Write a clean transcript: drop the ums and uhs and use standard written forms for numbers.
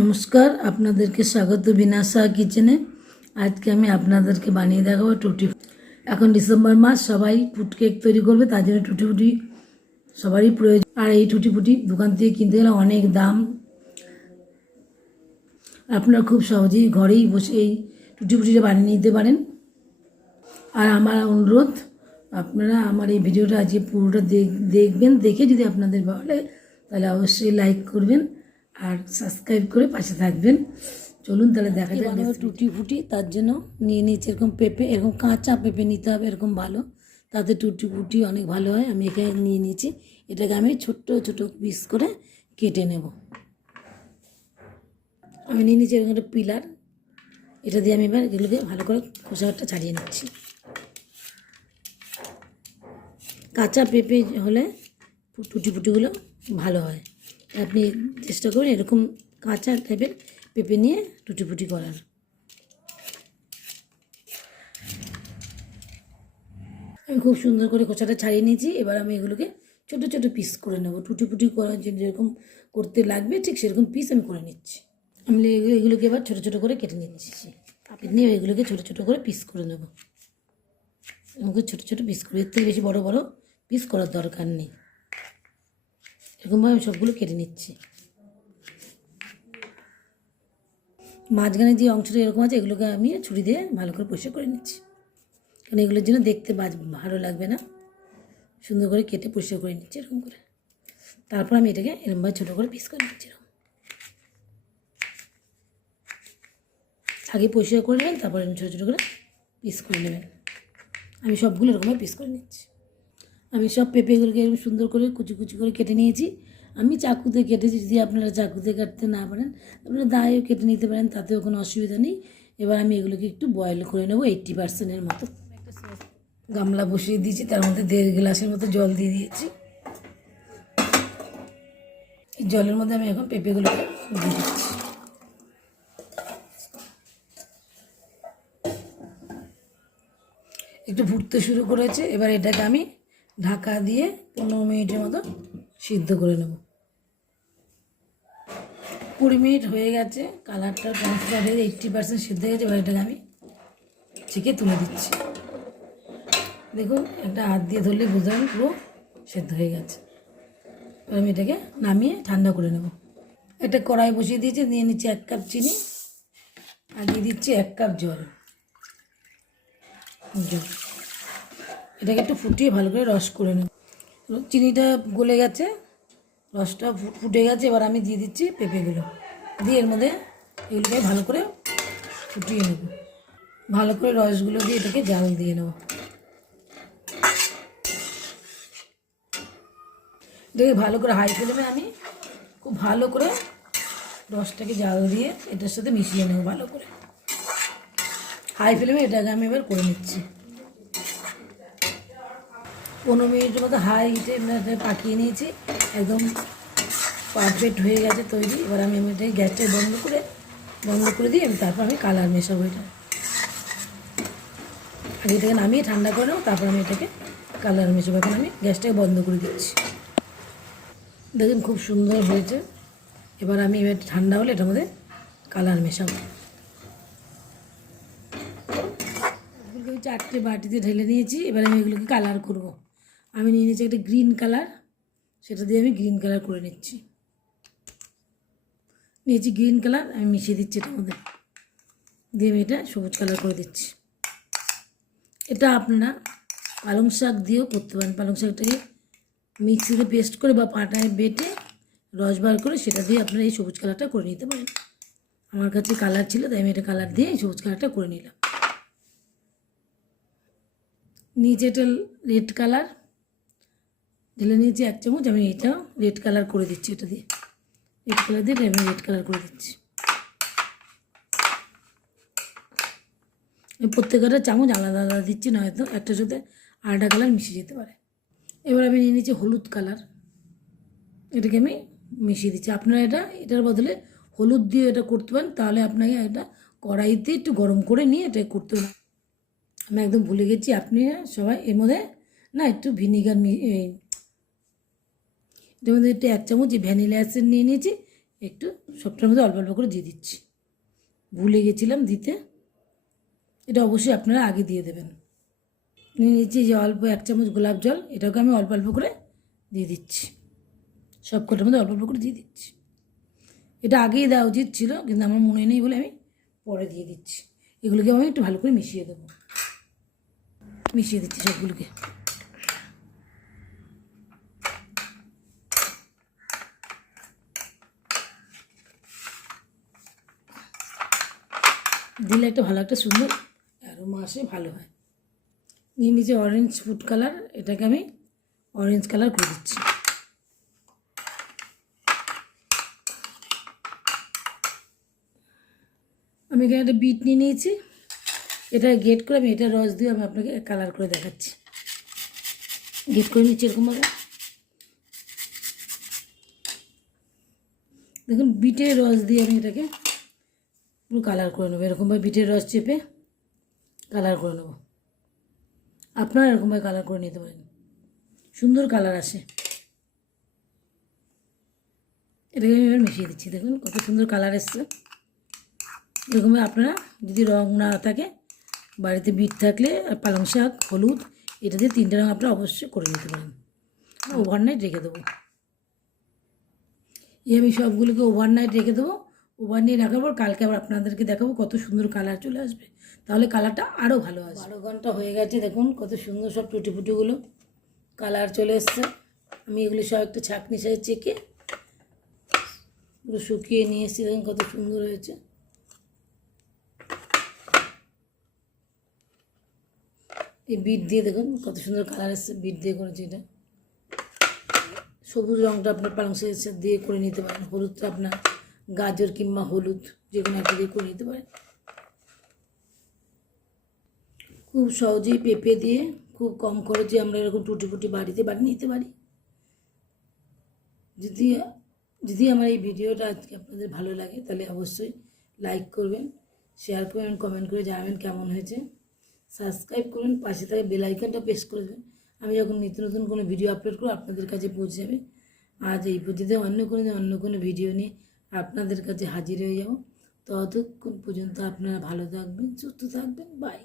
নমস্কার, আপনাদেরকে স্বাগত বিনাশা কিচেনে। আজকে আমি আপনাদেরকে বানিয়ে দেখাবো টুটি। এখন ডিসেম্বর মাস, সবাই ফুড কেক তৈরি করবে, তার জন্য টুটি ফুটি সবারই প্রয়োজন। আর এই টুটি ফুটি দোকান থেকে কিনতে গেলে অনেক দাম। আপনারা খুব সহজেই ঘরেই বসে এই টুটি ফুটিটা বানিয়ে নিতে পারেন। আর আমার অনুরোধ, আপনারা আমার এই ভিডিওটা আজকে পুরোটা দেখবেন। দেখে যদি আপনাদের ভালো লাগে তাহলে অবশ্যই লাইক করবেন আর সাবস্ক্রাইব করে পাশে থাকবেন। চলুন তাহলে দেখা যাক টুটি ফুটি। তার জন্য নিয়ে নিয়েছি এরকম পেঁপে, এরকম কাঁচা পেঁপে নিতে হবে, এরকম ভালো, তাতে টুটি ফুটি অনেক ভালো হয়। আমি এখানে নিয়ে নিয়েছি, এটাকে আমি ছোট্ট ছোট পিস করে কেটে নেব। আমি নিয়ে নিয়েছি এরকম একটা পিলার, এটা দিয়ে আমি এবার এগুলোকে ভালো করে খোসাটা ছাড়িয়ে নিচ্ছি। কাঁচা পেঁপে হলে টুটি ফুটিগুলো ভালো হয়। আপনি চেষ্টা করুন এরকম কাঁচা টাইপের পেঁপে নিয়ে টুটি ফুটি করার। আমি খুব সুন্দর করে খোসাটা ছাড়িয়ে নিয়েছি। এবার আমি এগুলোকে ছোট ছোট পিস করে নেব। টুটি ফুটি করার জন্য যেরকম করতে লাগবে ঠিক সেরকম পিস আমি করে নিচ্ছি। আমি এগুলোকে এবার ছোট ছোট করে কেটে নিচ্ছি। নিয়ে এগুলোকে ছোট ছোট করে পিস করে নেব। আমাকে ছোট ছোট পিস করে, এর থেকে বেশি বড় বড় পিস করার দরকার নেই। এরকমভাবে আমি সবগুলো কেটে নিচ্ছি। মাঝখানে যে অংশটা এরকম আছে এগুলোকে আমি ছুরি দিয়ে ভালো করে পরিষ্কার করে নিচ্ছি, কারণ এগুলোর জন্য দেখতে ভালো লাগবে না। সুন্দর করে কেটে পরিষ্কার করে নিচ্ছি এরকম করে। তারপর আমি এটাকে এরকমভাবে ছোটো করে পিস করে নিচ্ছি। আগে পরিষ্কার করে নেবেন, তারপর এরকম ছোটো ছোটো করে পিস করে নেবেন। আমি সবগুলো এরকমভাবে পিস করে নিচ্ছি। আমি সব পেঁপেগুলোকে এরকম সুন্দর করে কুচি কুচি করে কেটে নিয়েছি। আমি চাকুতে কেটেছি, যদি আপনারা চাকুতে কাটতে না পারেন আপনারা দায়েও কেটে নিতে পারেন, তাতেও কোনো অসুবিধা নেই। এবার আমি এগুলোকে একটু বয়েল করে নেবো 80%-এর মতো। গামলা বসিয়ে দিয়েছি, তার মধ্যে 1.5 গ্লাসের মতো জল দিয়ে দিয়েছি। এই জলের মধ্যে আমি এখন পেঁপেগুলোকে দিয়ে দিচ্ছি। একটু ফুটতে শুরু করেছে, এবার এটাকে আমি ঢাকা দিয়ে 15 মিনিটের মতো সিদ্ধ করে নেব। 20 মিনিট হয়ে গেছে, কালারটা ট্রান্সফার হয়ে 80% সিদ্ধ হয়ে গেছে। এবার এটাকে আমি ছেঁকে তুলে দিচ্ছি। দেখুন, একটা হাত দিয়ে ধরলে বুঝলাম পুরো সেদ্ধ হয়ে গেছে। এবার আমি এটাকে নামিয়ে ঠান্ডা করে নেব। একটা কড়াই বসিয়ে দিয়েছি, নিয়ে নিচ্ছি 1 কাপ চিনি আর দিয়ে দিচ্ছি 1 কাপ জল। এটাকে একটু ফুটিয়ে ভালো করে রস করে নেব। চিনিটা গলে গেছে, রসটা ফুটে গেছে। এবার আমি দিয়ে দিচ্ছি পেঁপেগুলো, দিয়ে এর মধ্যে এগুলোকে ভালো করে ফুটিয়ে নেব। ভালো করে রসগুলো দিয়ে এটাকে জাল দিয়ে নেব। এটাকে ভালো করে হাই ফ্লেমে আমি খুব ভালো করে রসটাকে জাল দিয়ে এটার সাথে মিশিয়ে নেব ভালো করে। হাই ফ্লেমে এটাকে আমি এবার করে নিচ্ছি। 15 মিনিটের মতো হাই হিটে পাকিয়ে নিয়েছি, একদম পারফেক্ট হয়ে গেছে তৈরি। এবার আমি এটাকে গ্যাসটা বন্ধ করে দিই। তারপর আমি কালার মেশাবো। এটা আগে এটাকে নামিয়ে ঠান্ডা করে নেবো, তারপর আমি এটাকে কালার মেশাবো। এখন আমি গ্যাসটাকে বন্ধ করে দিচ্ছি। দেখুন খুব সুন্দর হয়েছে। এবার আমি এবার ঠান্ডা হলে এটার মধ্যে কালার মেশাবো। এগুলোকে আমি 4টে বাটিতে ঢেলে নিয়েছি। এবার আমি এগুলোকে কালার করব। আমি নিয়ে নিয়েছি একটা গ্রিন কালার, সেটা দিয়ে আমি গ্রিন কালার করে নিচ্ছি। নিয়েছি গ্রিন কালার, আমি মিশিয়ে দিচ্ছি এটার মধ্যে, দিয়ে আমি এটা সবুজ কালার করে দিচ্ছি। এটা আপনারা পালং শাক দিয়েও করতে পারেন। পালং শাকটাকে মিক্সিতে পেস্ট করে বা পাটায় বেটে রস বার করে সেটা দিয়ে আপনারা এই সবুজ কালারটা করে নিতে পারেন। আমার কাছে কালার ছিল, তাই আমি এটা কালার দিয়ে এই সবুজ কালারটা করে নিলাম। নিচে এটা রেড কালার ঢেলে নিয়েছি 1 চামচ। আমি এটা রেড কালার করে দিচ্ছি, এটা দিয়ে রেড কালার দিয়ে আমি রেড কালার করে দিচ্ছি। আমি প্রত্যেকটা চামচ আলাদা আলাদা দিচ্ছি, নয়তো একটার সাথে আরেকটা কালার মিশে যেতে পারে। এবার আমি নিয়ে নিচ্ছি হলুদ কালার, এটাকে আমি মিশিয়ে দিচ্ছি। আপনারা এটার বদলে হলুদ দিয়ে এটা করতে পারেন, তাহলে আপনাকে এটা কড়াইতে একটু গরম করে নিয়ে এটা করতে হবে। আমি একদম ভুলে গেছি, আপনি সবাই এর মধ্যে একটু ভিনিগার এটার মধ্যে একটু 1 চামচ ভ্যানিলা এসেন্স নিয়ে নিয়েছি, একটু সবটার মধ্যে অল্প অল্প করে দিয়ে দিচ্ছি। ভুলে গেছিলাম দিতে, এটা অবশ্যই আপনারা আগে দিয়ে দেবেন। নিয়ে নিচ্ছি যে অল্প 1 চামচ গোলাপ জল, এটাকে আমি অল্প অল্প করে দিয়ে দিচ্ছি, সব কটার মধ্যে অল্প অল্প করে দিয়ে দিচ্ছি। এটা আগেই দেওয়া উচিত ছিল, কিন্তু আমার মনে নেই বলে আমি পরে দিয়ে দিচ্ছি। এগুলোকে আমি একটু ভালো করে মিশিয়ে দেবো, মিশিয়ে দিচ্ছি সবগুলোকে। দিলে একটা ভালো একটা সুন্দর অ্যারোমা আসে, ভালো হয়। নিয়ে নিচে অরেঞ্জ ফুড কালার, এটাকে আমি অরেঞ্জ কালার করে দিচ্ছি। আমি এখানে একটা বিট নিয়ে নিয়েছি, এটা গেট করে আমি এটা রস দিয়ে আমি আপনাকে কালার করে দেখাচ্ছি। গেট করে নিচ্ছি এরকমভাবে, দেখুন বিটের রস দিয়ে আমি এটাকে পুরো কালার করে নেবো। এরকমভাবে বিটের রস চেপে কালার করে নেবো। আপনারা এরকমভাবে কালার করে নিতে পারেন, সুন্দর কালার আসে। এটাকে আমি এবার মিশিয়ে দিচ্ছি, দেখুন কত সুন্দর কালার এসছে। এরকমভাবে আপনারা যদি রং না থাকে, বাড়িতে বিট থাকলে আর পালং শাক, হলুদ, এটা দিয়ে 3টে রঙ আপনারা অবশ্যই করে নিতে পারেন। ওভারনাইট রেখে দেবো, আমি সবগুলোকে ওভারনাইট রেখে দেবো। ওভারনাইট রাখার পর কালকে আবার আপনাদেরকে দেখাবো কত সুন্দর কালার চলে আসবে, তাহলে কালারটা আরও ভালো আসবে। 12 ঘন্টা হয়ে গেছে, দেখুন কত সুন্দর সব টুটি ফুটিগুলো কালার চলে এসছে। আমি এগুলো সব একটা ছাঁকনি সাথে চেকে পুরো শুকিয়ে নিয়ে এসেছি, দেখুন কত সুন্দর হয়েছে। এই বিট দিয়ে দেখুন কত সুন্দর কালার এসছে, বিট দিয়ে করেছি। এটা সবুজ রঙটা আপনার পালং শাকের দিয়ে করে নিতে পারেন, হলুদটা আপনার গাজর কিংবা হলুদ যে কোনো একটা দিয়ে করে নিতে পারেন। খুব সহজেই পেঁপে দিয়ে খুব কম খরচে আমরা এরকম টুটি ফুটি বাড়িতে বানিয়ে নিতে পারি। যদি আমার এই ভিডিওটা আজকে আপনাদের ভালো লাগে, তাহলে অবশ্যই লাইক করবেন, শেয়ার করবেন, কমেন্ট করে জানাবেন কেমন হয়েছে। সাবস্ক্রাইব করুন, পাশে থাকা বেল আইকনটা প্রেস করে দেবেন। আমি যখন নিত্য নতুন কোনো ভিডিও আপলোড করব আপনাদের কাছে পৌঁছে যাবে। আজ এই পর্যন্ত অন্য কোনো ভিডিও নিয়ে আপনাদের কাছে হাজির হয়ে যাব। ততক্ষণ পর্যন্ত আপনারা ভালো থাকবেন, সুস্থ থাকবেন। বাই।